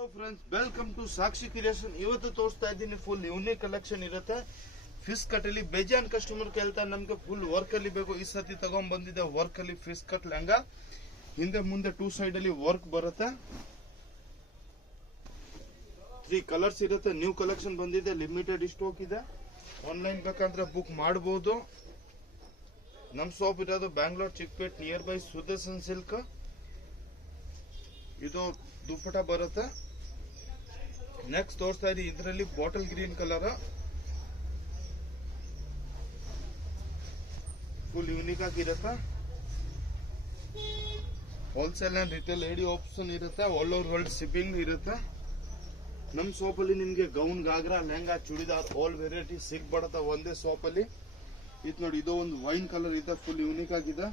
Hello friends, welcome to Sakshi creation. ಇವತ್ತು ತೋರಿಸ್ತಾ ಇದ್ದೀನಿ ಫುಲ್ ಯೂನಿಕ್ ಕಲೆಕ್ಷನ್ ಇರುತ್ತೆ. ಫಿಶ್ ಕಟ್ ಅಲ್ಲಿ ಬೇಜಾನ್ ಕಸ್ಟಮರ್ ಕೇಳ್ತಾರೆ ನಮ್ಗೆ ಫುಲ್ ವರ್ಕ್ ಅಲ್ಲಿ ಬೇಕು. ಈ ಸತಿ ತಗೊಂಡ್ ಬಂದಿದೆ ವರ್ಕ್ ಅಲ್ಲಿ ಫಿಶ್ ಕಟ್ ಲೆಹಂಗಾ. ಹಿಂದೆ ಮುಂದೆ ಟೂ ಸೈಡ್ ಅಲ್ಲಿ ವರ್ಕ್ ಬರುತ್ತೆ. 3 ಕಲರ್ಸ್ ಇರುತ್ತೆ. ನ್ಯೂ ಕಲೆಕ್ಷನ್ ಬಂದಿದೆ, ಲಿಮಿಟೆಡ್ ಸ್ಟಾಕ್ ಇದೆ. ಆನ್ಲೈನ್ ಬೇಕಂದ್ರೆ ಬುಕ್ ಮಾಡಬಹುದು. ನಮ್ ಶಾಪ್ ಇರೋದು Bangalore Chickpet near by Sudarshan silk. ಇದು ದುಪ್ಪಟ ಬರುತ್ತೆ. ನೆಕ್ಸ್ಟ್ ತೋರಿಸ್ತಾ ಇದೀವಿ ಇದರಲ್ಲಿ bottle green colour, full unique ಆಗಿರುತ್ತೆ. Wholesale and retail lady option ಇರುತ್ತೆ. ಆಲ್ ಓವರ್ ವರ್ಲ್ಡ್ ಶಿಪ್ಪಿಂಗ್ ಇರುತ್ತೆ. ನಮ್ ಶಾಪ್ ಅಲ್ಲಿ ನಿಮ್ಗೆ gown, ghagra, lehenga, churidar all variety ಸಿಗ್ಬಿಡುತ್ತೆ ಒಂದೇ ಶಾಪ್ ಅಲ್ಲಿ. ಇದು ನೋಡಿ, ಇದು ಒಂದು ವೈನ್ ಕಲರ್ ಇದೆ, ಫುಲ್ ಯೂನಿಕ್ ಆಗಿದೆ.